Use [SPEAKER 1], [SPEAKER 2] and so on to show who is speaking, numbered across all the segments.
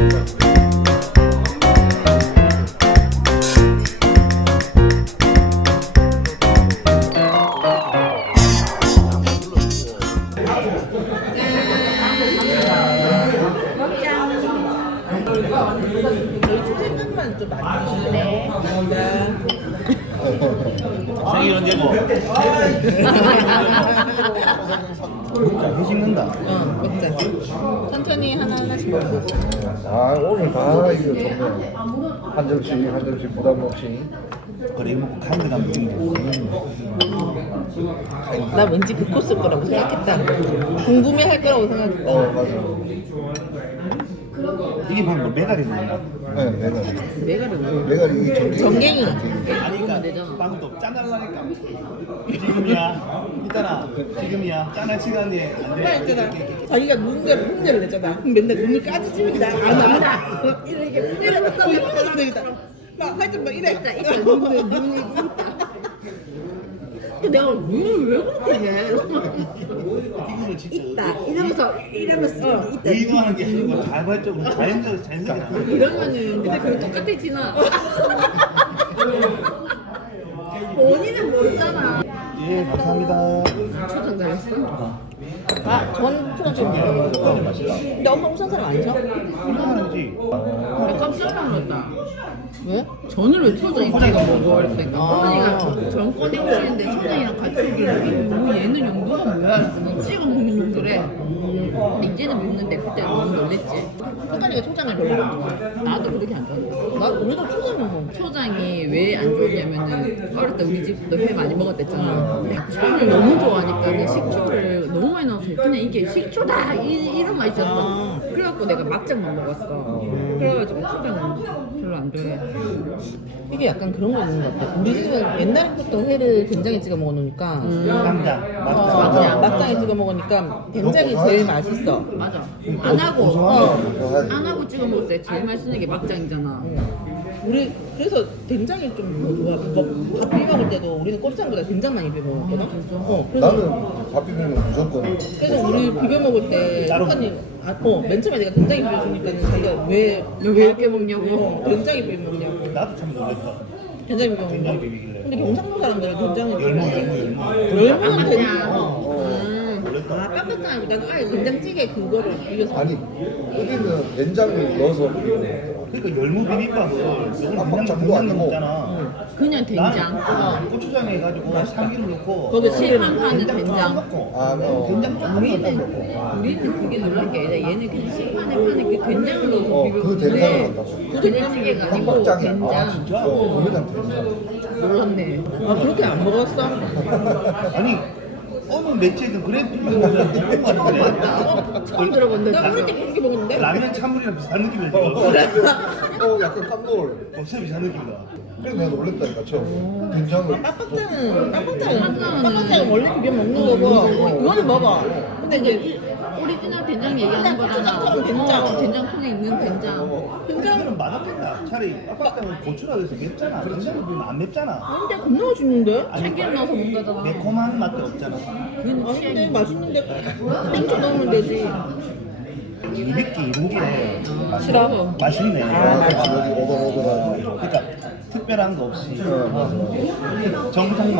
[SPEAKER 1] 생각만 좀 많이 주시네.
[SPEAKER 2] 생일 언제 뭐? 먹자, 해식는다.
[SPEAKER 1] 먹자. 천천히 하나씩 먹고.
[SPEAKER 3] 아 오늘 다 이거 좋네. 한 점씩 한 점씩 부담 없이.
[SPEAKER 2] 그래 이거 먹고 카드 가면
[SPEAKER 1] 나 왠지 그 코스일 거라고 생각했다. 궁금해할 거라고 생각했다.
[SPEAKER 3] 맞아.
[SPEAKER 2] 이게 방금 뭐 메가리 넣나?
[SPEAKER 3] 네 메가리.
[SPEAKER 1] 메가리
[SPEAKER 3] 메가리 이
[SPEAKER 1] 전갱이.
[SPEAKER 2] 아니 그러니까 방금 짠하려니까 지금이야 있잖아 지금이야 짠할 시간이 안 돼.
[SPEAKER 1] 했잖아. 자기가 누군가 흉내를 냈잖아. 맨날 눈을 까지집니다. 안 이렇게 흉내를 냈다고 이러면 되겠다. 막 하여튼 막 이래. 있다. 눈이 있다. 내가 눈을 왜 그렇게 해?
[SPEAKER 2] 이거는 진짜
[SPEAKER 1] 있다. 이러면서 있다.
[SPEAKER 2] 의도하는 게 아니고 자발적으로 자연적으로 자연스럽게
[SPEAKER 1] 이러면은 근데 그거 똑같아 진아. 본인은 모르잖아.
[SPEAKER 2] 예 감사합니다.
[SPEAKER 1] 초장 잘했어? 전 초장 지금 먹어. 근데 엄마 우산 사람 아니죠?
[SPEAKER 2] 이상하지.
[SPEAKER 1] 나 깜짝 놀랐다. 왜? 전을 왜 초장 입자가 먹어? 그러니까 어머니가 전 꺼내 오시는데 초장이랑 같이 오길래 뭐 얘는 용도가 뭐야? 그래서 찍어 먹는 용도래. 근데 이제는 먹는데 그때 너무 놀랬지. 흑가리가 초장을 별로 안 좋아해. 나도 그렇게 안 좋아해. 나 우리도 초장을 먹어. 초장이 왜 안 좋냐면은 어릴 때 우리 집도 회 많이 먹었댔잖아. 식초를 너무 좋아하니까 식초를 너무 많이 넣어서 그냥 이게 식초다 이런 맛이 있었어. 그래갖고 내가 막장만 먹었어. 그래가지고 초장은 별로 안 좋아해. 이게 약간 그런 거 있는 것 같아. 우리 집은 옛날부터 회를 된장에 찍어 먹어놓으니까 막장에 찍어 먹으니까 된장이 제일 맛있어. 맞아. 안 하고 찍어 먹을 때 제일 맛있는 게 막장이잖아. 우리 그래서 된장이 좀 좋아. 밥 비벼 먹을 때도 우리는 고추장보다 된장 많이 비벼 먹거든. 그래서
[SPEAKER 3] 나는 밥 비비면 무조건.
[SPEAKER 1] 그래서 우리 비벼 먹을 때 북한이 맨 처음에 내가 된장이 비벼주니까는 자기가 왜 이렇게 먹냐고 된장이 비벼 먹냐고.
[SPEAKER 2] 나도 참 놀랐다.
[SPEAKER 1] 된장이 비벼 먹는
[SPEAKER 2] 된장이
[SPEAKER 1] 거.
[SPEAKER 2] 비비길래.
[SPEAKER 1] 근데 경상도 사람들은 된장이
[SPEAKER 2] 열무.
[SPEAKER 1] 열무는 된장. 깜빡하니까 아예 된장찌개 그거를 비벼서.
[SPEAKER 3] 아니 우리는 된장을 넣어서 비비는
[SPEAKER 2] 그러니까 열무 비빔밥을
[SPEAKER 3] 깜빡장도 아니고.
[SPEAKER 2] 먹잖아.
[SPEAKER 1] 그냥 된장.
[SPEAKER 2] 나는 고추장 해가지고 참기름 넣고
[SPEAKER 1] 거기 시판파는
[SPEAKER 2] 된장
[SPEAKER 1] 된장.
[SPEAKER 2] 넣고
[SPEAKER 3] 아
[SPEAKER 2] 된장 조금 넣고
[SPEAKER 1] 우리는 그게 놀란 게 아니라 얘는 그냥 시판에 파는 그 된장을 넣어서 비벼.
[SPEAKER 3] 그 된장을 넣는다고.
[SPEAKER 1] 그 된장찌개가 아니고
[SPEAKER 3] 깜빡장이야.
[SPEAKER 1] 된장.
[SPEAKER 3] 그냥 된장.
[SPEAKER 1] 몰랐네. 아 그렇게 안 먹었어?
[SPEAKER 2] 아니 어느 매체든 그래
[SPEAKER 1] 처음 들어봤는데. 나 어릴 때 그렇게 먹었는데?
[SPEAKER 2] 라면 찬물이랑 비슷한 느낌이야 지금.
[SPEAKER 3] 약간 깜놀.
[SPEAKER 2] 진짜 비슷한 느낌이다.
[SPEAKER 3] 그래서 내가 놀랬다니까 처음. 된장을.
[SPEAKER 1] 깜빡장은 원래 비벼 먹는 거고 이거는 먹어. 근데 이제 오리지널 된장 얘기하는 거잖아. 된장통에 있는 된장.
[SPEAKER 2] 된장은 맛없겠다. 차라리 빡빡장은 고추라 해서 맵잖아. 된장은 보면 안 맵잖아.
[SPEAKER 1] 근데 겁나 맛있는데?
[SPEAKER 2] 참기름 넣어서 먹는다잖아. 매콤한 맛도 없잖아.
[SPEAKER 1] 근데 맛있는데 땡초 넣으면 되지.
[SPEAKER 2] 200개 이런 게
[SPEAKER 1] 싫어?
[SPEAKER 2] 맛있네.
[SPEAKER 3] 오돌오돌하고.
[SPEAKER 2] 그러니까 특별한 거 없이 정성 맛.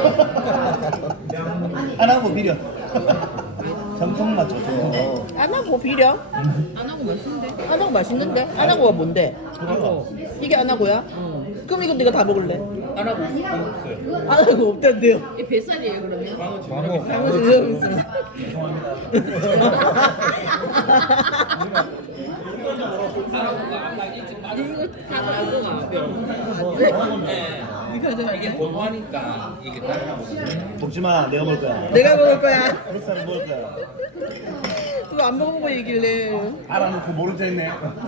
[SPEAKER 2] 안 하고 비려. 정성 맛죠.
[SPEAKER 1] 안 하고 비려? 안 하고 맛있는데? 안 하고 맛있는데? 안 하고가 뭔데? 이게 안 하고야? 그럼 이거 네가 다 먹을래? 안 하고 없어요. 안 하고 없다는데요? 이 뱃살이에요 그러면? 방어 지점있어. 이거 다 알고 가.
[SPEAKER 4] 이게 고소하니까 이게 딱
[SPEAKER 2] 먹지 마. 내가 먹을 거야.
[SPEAKER 1] 내가 먹을 거야.
[SPEAKER 2] 햇살은 먹을 거야.
[SPEAKER 1] 그거 안 먹어보고 얘기래.
[SPEAKER 2] 알아놓고 모르자 했네.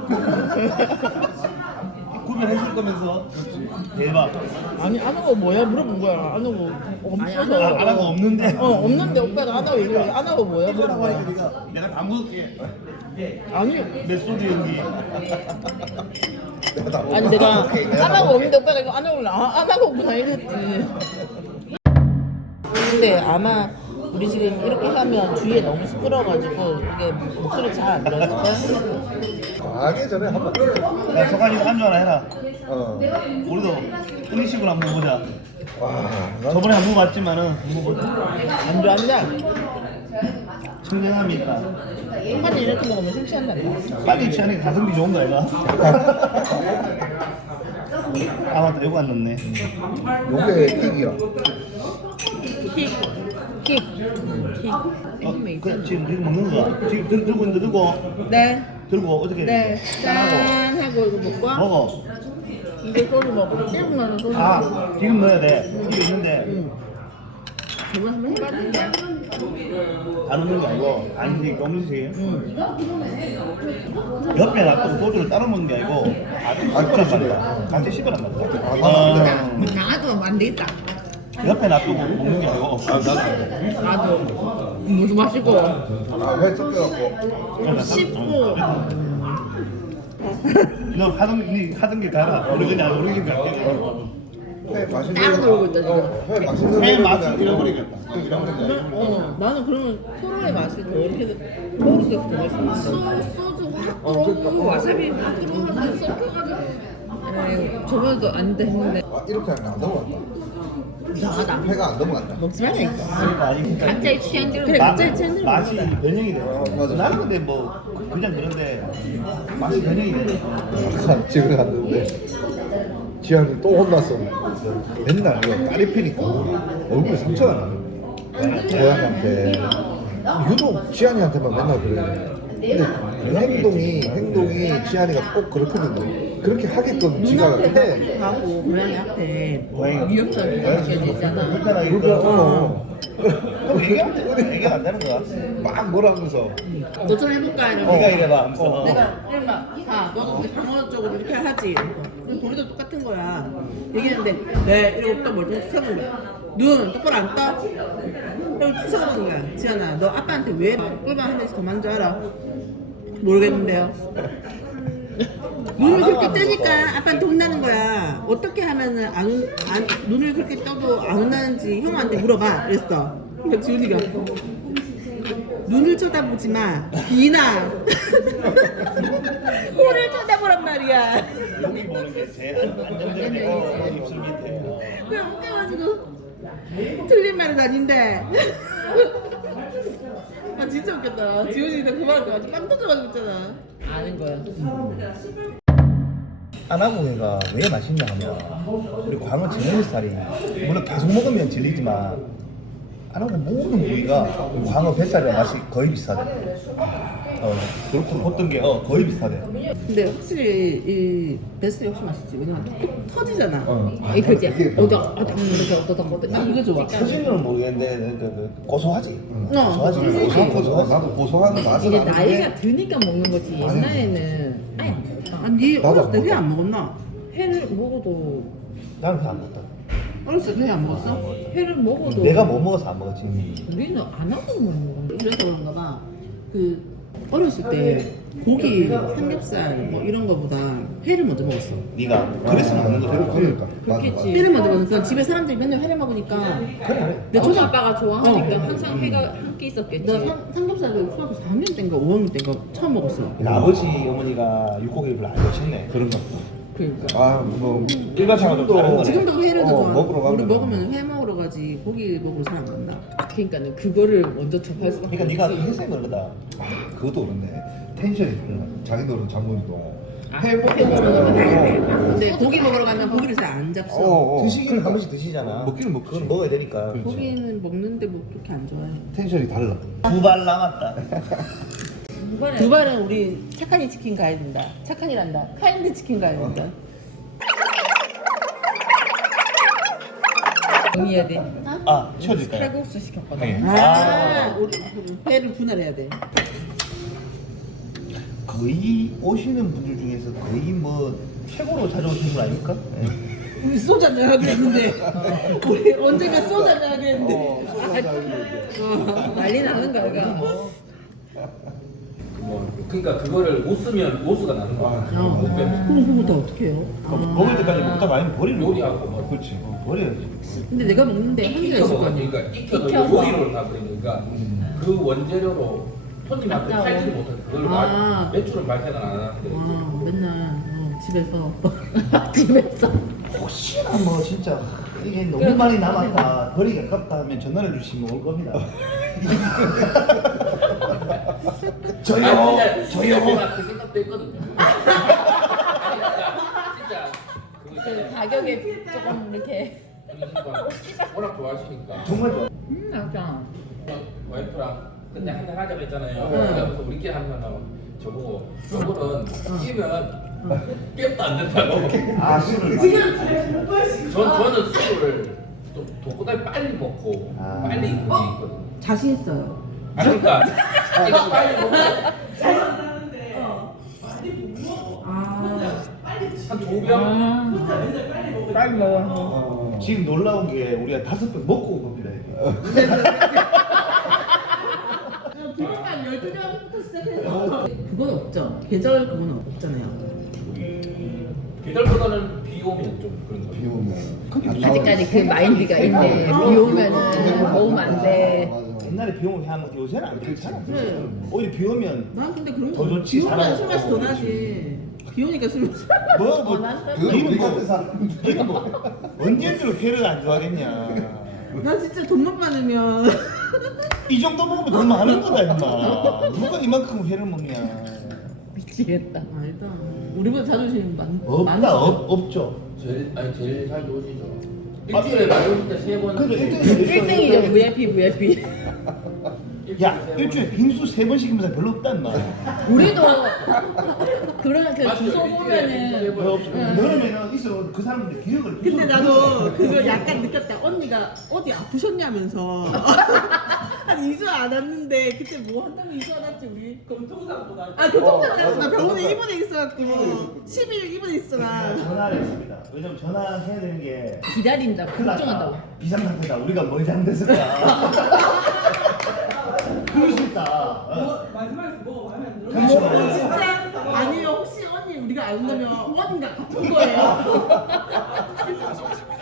[SPEAKER 2] 구별했을 거면서. 대박.
[SPEAKER 1] 아니 안 하고 뭐야 물어본 거야. 안 하고 없어서.
[SPEAKER 2] 안 하고 없는데.
[SPEAKER 1] 없는데 오빠가 안 하고 얘기해. 안 하고 뭐야?
[SPEAKER 2] 뭐라고 하니까 내가 다 먹을게.
[SPEAKER 1] 아니
[SPEAKER 2] 메소드 연기.
[SPEAKER 1] 아니 내가 안 하고 없는데 오빠가 이거 안 하고 안 하고 오구나 이랬지. 근데 아마 우리 지금 이렇게 하면 주위에 너무 시끄러워가지고 이게 목소리 잘 안 들어갈까?
[SPEAKER 3] 가기 전에 한번
[SPEAKER 2] 야 석환이 안주 하나 해라. 우리도 음식으로 한번 보자.
[SPEAKER 3] 와,
[SPEAKER 2] 저번에 한 번 봤지만은
[SPEAKER 1] 안주 한 잔.
[SPEAKER 2] 청량합니까?
[SPEAKER 1] 한번 이렇게 먹으면 술 취한단다.
[SPEAKER 2] 빨리 취하는 게 가성비 좋은 거 아이가? 아 맞다 이거 안 넣네.
[SPEAKER 3] 요게 킥이야.
[SPEAKER 1] 킥.
[SPEAKER 2] 그래 지금 이거 먹는 거야. 지금 들고 있는데 들고
[SPEAKER 1] 네.
[SPEAKER 2] 들고 어떻게
[SPEAKER 1] 네. 짠 하고 이거 먹고.
[SPEAKER 2] 먹어.
[SPEAKER 1] 이제 소주 먹어. 1분 만에 소주 먹어.
[SPEAKER 2] 아 지금 넣어야 돼. 이게 있는데
[SPEAKER 1] 저번 한번 해봤는데.
[SPEAKER 2] 안 넣는 게 아니고 아니 이게 없는 옆에 놔두고 소주를 따로 먹는 게 아니고 같이 씹으란 말이야. 같이 씹으란 말이야.
[SPEAKER 1] 나도 안 되겠다.
[SPEAKER 2] 옆에 놔두고 먹는 게 아니고
[SPEAKER 1] 나도 무슨 맛이고
[SPEAKER 3] 회 섞여갖고.
[SPEAKER 1] 씹고.
[SPEAKER 2] 너 하던 게 다라. 모르겠냐 안 모르겠냐.
[SPEAKER 3] 회 맛있는
[SPEAKER 1] 딱 놀고 있다, 지금.
[SPEAKER 3] 회 맛있는
[SPEAKER 2] 회
[SPEAKER 3] 거
[SPEAKER 2] 맛을 잃어버리겠다.
[SPEAKER 1] 나는 그러면 서로의 맛이 더 이렇게 떠오르게 더 맛있는데. 소주 확 들어오고 와사비 확 들어오면서 섞여가지고. 저번에도 안 됐는데.
[SPEAKER 3] 아, 이렇게 하면 안 넘어간다.
[SPEAKER 1] 이상하다.
[SPEAKER 3] 회가 안 넘어간다.
[SPEAKER 1] 먹지 말라니까.
[SPEAKER 2] 아니
[SPEAKER 1] 각자의 취향대로 그래,
[SPEAKER 2] 마-
[SPEAKER 1] 각자의 취향대로
[SPEAKER 2] 맛이
[SPEAKER 1] 먹어라.
[SPEAKER 2] 변형이 돼.
[SPEAKER 3] 맞아.
[SPEAKER 2] 나는 근데 뭐 그냥 그런데 맛이 변형이 돼.
[SPEAKER 3] 집에 갔는데 지한이 또 혼났어. 맨날 이거 딸이 피니까 얼굴에 상처가 나요. 고양이한테 유독 지한이한테만 맨날 그래. 근데 그 행동이 지한이가 꼭 그렇거든요. 그렇게 하게끔 지가 해.
[SPEAKER 1] 하고 고양이 앞에
[SPEAKER 2] 고양이.
[SPEAKER 1] 위협적인 게 되잖아.
[SPEAKER 2] 불편하게
[SPEAKER 3] 그러니까
[SPEAKER 2] 그럼 얘기가 안 되는 거야.
[SPEAKER 3] 막 뭐라 하면서
[SPEAKER 1] 너처럼 해볼까? 이러면
[SPEAKER 2] 네가 이래봐 하면서.
[SPEAKER 1] 내가 이러면 너도 근데 강원 쪽으로 이렇게 하지. 우리도 똑같은 거야. 얘기했는데 네 이러고 또 멀쩡히 쳐다보는 거야. 눈 똑바로 안 떠? 이러고 툭 쳐다보는 거야. 지연아 너 아빠한테 왜 꿀밤 한 대씩 더 만져 알아? 모르겠는데요. 눈을 그렇게 뜨니까 아빠한테 혼나는 거야. 어떻게 하면은 눈을 그렇게 떠도 안 혼나는지 형한테 물어봐. 그랬어. 그러니까 지훈이가 눈을 쳐다보지 마. 비나. 코를 쳐다보란 말이야.
[SPEAKER 2] 여기 보는 게 제일 안정적이고 입술 밑에.
[SPEAKER 1] 그냥 웃겨가지고 틀린 말은 아닌데. 아 진짜 웃겼다. 지훈이도 그 말을 아주 빵 터져가지고 있잖아. 아는 거야.
[SPEAKER 2] 아나고기가 왜 맛있냐 하면 우리 광어 제네살이 물론 계속 먹으면 질리지만 아나고 모든 부위가 광어 뱃살이랑 맛이 거의 비슷하대. 그렇군. 어떤 게 거의 비슷하대.
[SPEAKER 1] 근데 확실히 이 베스트 역시 맛있지. 왜냐면 톡톡 터지잖아.
[SPEAKER 3] 아,
[SPEAKER 1] 이 그지?
[SPEAKER 3] 이게
[SPEAKER 1] 어떡 이거 좋아.
[SPEAKER 2] 터지는 모르겠는데 고소하지. 고소하지.
[SPEAKER 3] 고소하지. 나도 고소한 맛은
[SPEAKER 5] 이제
[SPEAKER 3] 아는데
[SPEAKER 5] 나이가 드니까 먹는 거지. 옛날에는 아니
[SPEAKER 1] 아니
[SPEAKER 3] 나도
[SPEAKER 1] 어렸을 때
[SPEAKER 3] 안
[SPEAKER 1] 회 안 먹었나?
[SPEAKER 5] 회를 먹어도
[SPEAKER 2] 나는 회 안 먹다.
[SPEAKER 1] 어렸을 때 회 안 먹었어?
[SPEAKER 5] 회를 먹어도
[SPEAKER 2] 내가 뭐 먹어서 안 먹었지.
[SPEAKER 5] 우리는 안 하고 먹는 거.
[SPEAKER 1] 그래서 그런가 봐. 그 어렸을 때 고기, 삼겹살 뭐 이런 거보다 회를 먼저 먹었어.
[SPEAKER 2] 네가 그랬으면 먹는 거야.
[SPEAKER 3] 그러니까 맞아.
[SPEAKER 5] 그렇겠지.
[SPEAKER 1] 회를 먼저 먹으니까 집에 사람들이 맨날 회를 먹으니까 내
[SPEAKER 5] 엄마
[SPEAKER 1] 초등
[SPEAKER 5] 아빠가 좋아하니까 항상 회가 함께 있었겠지.
[SPEAKER 1] 나 삼겹살을 초등학교 4학년 때인가 5학년 때인가 처음 먹었어.
[SPEAKER 2] 아버지 어머니가 육고기를 별로 안 좋아하셨네. 그런 거.
[SPEAKER 1] 그러니까.
[SPEAKER 3] 아뭐
[SPEAKER 2] 일반 생활도 다른 거네.
[SPEAKER 1] 지금도 회를 더 좋아.
[SPEAKER 3] 먹으러 가면
[SPEAKER 1] 우리 먹으면 회 먹으러 가지 고기 먹으러 잘 안 간다.
[SPEAKER 5] 그러니까는 그거를 먼저 접할 수밖에.
[SPEAKER 2] 그러니까 네가 회생 그러다.
[SPEAKER 3] 그것도 그런데 텐션이 달라. 자기 노릇 장모님도
[SPEAKER 1] 근데 고기 먹으러 가면 고기를 잘 안 잡어.
[SPEAKER 2] 드시기는 한 번씩 드시잖아.
[SPEAKER 3] 먹기는 먹지.
[SPEAKER 2] 그건 먹어야 되니까.
[SPEAKER 1] 고기는 먹는데 뭐 그렇게 안 좋아해.
[SPEAKER 3] 텐션이 달라.
[SPEAKER 2] 두 발 남았다.
[SPEAKER 1] 두 발은 우리 착한이 치킨 가야 된다. 착한이란다. 카인드 치킨 가야 된다.
[SPEAKER 5] 정리해야 돼.
[SPEAKER 2] 아, 치워줄까요?
[SPEAKER 5] 칼국수 시켰거든.
[SPEAKER 2] 네.
[SPEAKER 1] 우리 회를 분할해야 돼.
[SPEAKER 2] 거의 오시는 분들 중에서 거의 뭐 최고로 자주 오시는 분 아닙니까?
[SPEAKER 1] 우리 소주 한잔 하기로 했는데 우리 언젠가 소주 한잔 하기로 했는데
[SPEAKER 5] 난리 나는 거야. 이거.
[SPEAKER 3] 뭐
[SPEAKER 4] 그러니까 그거를 못 쓰면 오수가 나는 거야. 못 빼면.
[SPEAKER 5] 그럼 그거 다 어떻게 해요?
[SPEAKER 2] 먹을 때까지 먹다가 아니면 버리는 거.
[SPEAKER 4] 요리하고 뭐.
[SPEAKER 2] 그렇지. 버려야지.
[SPEAKER 5] 근데 내가 먹는데 한계가
[SPEAKER 4] 익혀서
[SPEAKER 5] 있을 거
[SPEAKER 4] 먹어.
[SPEAKER 5] 아니야.
[SPEAKER 4] 그러니까 익혀서
[SPEAKER 5] 익혀서.
[SPEAKER 4] 요리를 다 그러니까 그 원재료로 손님한테
[SPEAKER 5] 아까워.
[SPEAKER 4] 팔지 못해. 그걸
[SPEAKER 5] 아.
[SPEAKER 4] 매출은 발생을 안 하는데.
[SPEAKER 5] 맨날 집에서 집에서
[SPEAKER 2] 혹시나 뭐 진짜 이게 너무
[SPEAKER 5] 그럼-
[SPEAKER 2] 많이 남았다 버리기 아깝다 하면 전화를 주시면 올 겁니다. 저요.
[SPEAKER 4] 제가 그 생각도 했거든요. 진짜 그거
[SPEAKER 5] 그
[SPEAKER 4] 있잖아요.
[SPEAKER 5] 가격에 조금 이렇게
[SPEAKER 4] 워낙 좋아하시니까.
[SPEAKER 2] 정말 좋아.
[SPEAKER 5] 맞아.
[SPEAKER 4] 와이프랑 근데 한잔 하자고 했잖아요. 그래서 우리끼리 하는 거는 저보고 저거는 끼면 깨도 안 된다고.
[SPEAKER 2] 아 술을
[SPEAKER 4] 저는 술을 좀 독보다 빨리 먹고
[SPEAKER 2] 아.
[SPEAKER 4] 빨리 그게 있거든요.
[SPEAKER 5] 자신 있어요.
[SPEAKER 4] 그러니까 이거 빨리 먹고 한 2병
[SPEAKER 5] 빨리 먹어.
[SPEAKER 2] 지금 놀라운 게 우리가 5병 먹고 온 겁니다. 이게.
[SPEAKER 5] 한 12병부터 시작해서 그건 없죠. 계절 그건 없잖아요.
[SPEAKER 4] 계절보다는 비 오면 좀 그런 거.
[SPEAKER 3] 비 오면.
[SPEAKER 5] 아직까지 그 마인드가 있네. 비 오면은 먹으면 안 돼.
[SPEAKER 2] 옛날에 비 오면 하면 요새는 안 그렇잖아.
[SPEAKER 5] 그래.
[SPEAKER 2] 오히려 비 오면
[SPEAKER 6] 난 근데 그런
[SPEAKER 2] 더
[SPEAKER 6] 거
[SPEAKER 2] 좋지,
[SPEAKER 6] 비 오면
[SPEAKER 2] 사람.
[SPEAKER 6] 술 맛이 더 나지. 비 오니까 술 맛이.
[SPEAKER 2] 뭐
[SPEAKER 3] 그건
[SPEAKER 2] 이건
[SPEAKER 3] 우리
[SPEAKER 2] 뭐
[SPEAKER 3] 같은 사람.
[SPEAKER 2] 이건 뭐 언제들로 회를 안 좋아하겠냐.
[SPEAKER 6] 난 진짜 돈만 많으면
[SPEAKER 2] 이 정도 먹으면 너무 많은 거다 임마. 누가 이만큼 회를 먹냐.
[SPEAKER 5] 미치겠다.
[SPEAKER 6] 아니다. 우리보다 자존심
[SPEAKER 2] 없다 없죠.
[SPEAKER 4] 제일 잘 노시죠. 일주일에 많이 오실 때 3번.
[SPEAKER 2] 그러니까 일주일에
[SPEAKER 5] 1등이죠. VIP.
[SPEAKER 2] 야 일주일에 빙수 3번 시키면서 별로 없다 임마.
[SPEAKER 5] 우리도 그런 그
[SPEAKER 4] 맞죠?
[SPEAKER 5] 주소
[SPEAKER 4] 일주일에
[SPEAKER 5] 보면은
[SPEAKER 2] 왜 없어? 그러면 있어 그 사람들 기억을.
[SPEAKER 6] 근데 나도 그거 약간 느꼈다. 언니가 어디 아프셨냐면서 한 2주 안 왔는데 그때 뭐 한다고 2주 안 왔지 우리? 교통사고나. 아 교통사고 나 병원에 입원해 있어갖고 10일 입원해 있어 나.
[SPEAKER 2] 전화를 했습니다. 왜냐면 전화해야 되는 게
[SPEAKER 5] 기다린다.
[SPEAKER 2] 큰일 났다.
[SPEAKER 5] 걱정한다고.
[SPEAKER 2] 비상상태다. 우리가 뭘 잘못했을까. 그럴 수 있다.
[SPEAKER 6] 마지막에 뭐 마음에 안 들어?
[SPEAKER 2] 그렇죠.
[SPEAKER 6] 진짜 아니요 혹시 언니 우리가 안 온다면 어딘가 아픈 거예요.